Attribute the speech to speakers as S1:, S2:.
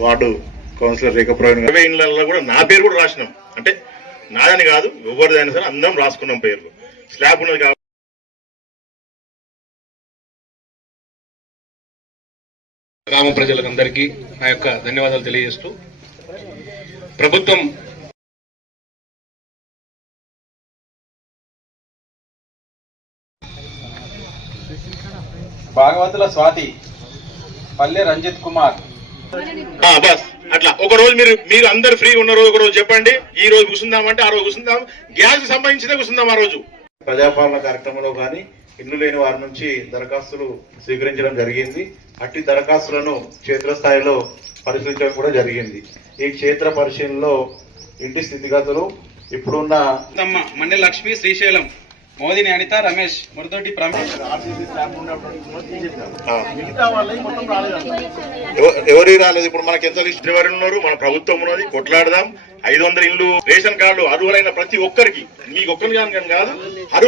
S1: Ward councillor రేఖప్రవీణ్ ఇరవై ఇళ్ళల్లో కూడా నా పేరు కూడా రాసినాం. అంటే నాదని కాదు ఎవరిదైనా సరే అందరం రాసుకున్నాం పేర్లు. స్లాబ్ ఉన్నది కాబట్టి
S2: గ్రామ ప్రజలందరికీ నా యొక్క ధన్యవాదాలు తెలియజేస్తూ ప్రభుత్వం
S3: భాగవతుల స్వాతి పల్లె రంజిత్ కుమార్
S1: బస్. అట్లా. ఒక రోజు మీరు మీరు అందరు ఫ్రీ ఉన్న రోజు ఒక రోజు చెప్పండి. ఈ రోజు కూర్చుందామంటే ఆ రోజు కూర్చుందాం. గ్యాస్ సంబంధించిందే కూర్చుందాం ఆ రోజు. ప్రజాపాలన కార్యక్రమంలో కానీ ఇల్లు లేని వారి నుంచి దరఖాస్తులు స్వీకరించడం జరిగింది. అట్టి దరఖాస్తులను క్షేత్రస్థాయిలో పరిశీలించడం కూడా జరిగింది. ఈ క్షేత్ర పరిశీలనలో ఇంటి స్థితిగతులు ఇప్పుడున్న
S3: తమ్మ మండె లక్ష్మి శ్రీశైలం. మోదిని అనిత రమేష్
S1: ఎవ- ఎవరి రాలేదు. ఇప్పుడు మనకి ఎంత లిస్ట్ ఎవరు ఉన్నారు? మన ప్రభుత్వం ఉన్నది. కొట్లాడదాం. ఐదు వందల ఇల్లు రేషన్ కార్డు అర్హులైన ప్రతి ఒక్కరికి. మీకు ఒక్కరికి కాదు అర్హులు